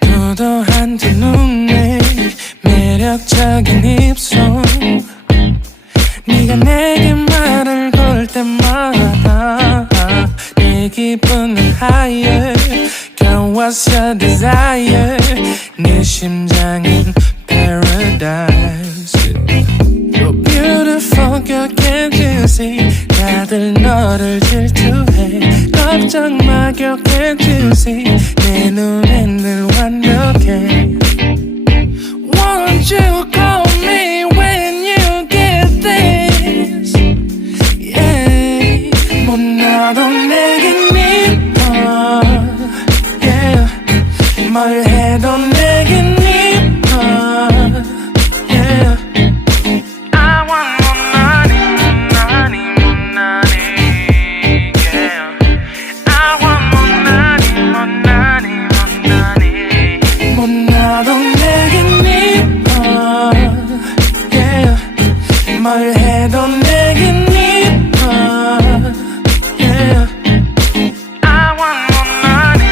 도도한 두 눈에 매력적인 입술 네가 내게 말을 걸 때마다 내 기분은 higher Girl what's your desire 네 심장은 paradise You're beautiful girl can't you see 다들 너를 질투해 걱정 마 girl can't you see 내 눈엔 늘 완벽해 Won't you call me when you get this Yeah 못나도 내겐 이뻐 Yeah 뭘 해도 내겐 이뻐 Yeah I want 못나도 내겐 이뻐 yeah. 뭘 해도 내겐 이뻐 yeah. I want 못나니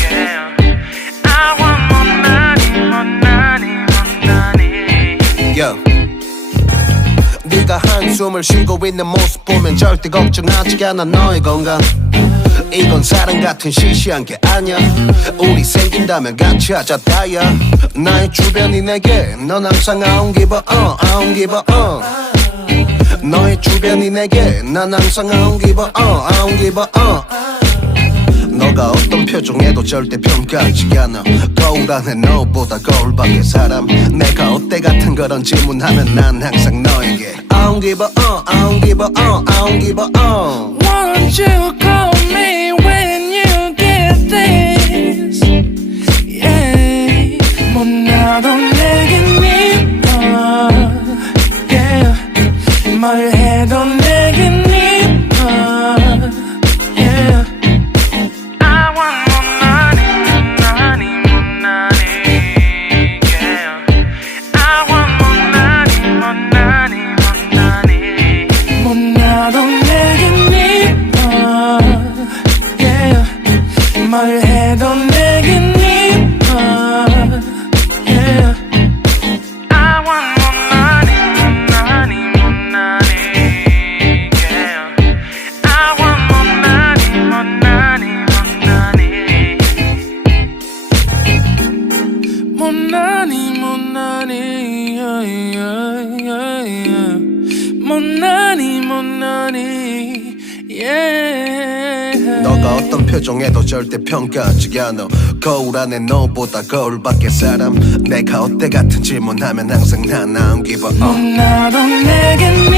yeah. I want 못나니 Yo. 네가 한숨을 쉬고 있는 모습 보면 절대 걱정하지 않아 너의 건강 이건 사랑 같은 시시한 게 아니야 우리 생긴다면 같이 하자 다야 나의 주변이 내게 넌 항상 I don't give a I don't give a 너의 주변이 내게 난 항상 I don't give a I don't give a 너가 어떤 표정에도 절대 평가하지 않아 거울 안에 너보다 거울 밖의 사람 내가 어때 같은 그런 질문하면 난 항상 너에게 I don't give a I don't give a I don't give a Won't you call me when you get this Yeah 못나도 내겐 이뻐 Yeah 뭘 해도 내겐 이뻐 Yeah I want 못나니 yeah. I want 못나도 내겐 이뻐 yeah. 뭘 해도 내겐 이뻐 yeah. I want 못나니 yeah. I want 못나니 yeah, yeah, yeah. 못나니 yeah. 너가 어떤 표정에도 절대 평가하지 않아 거울 안에 너보다 거울 밖의 사람 내가 어때 같은 질문하면 항상 난 I don't give a 못나도 내겐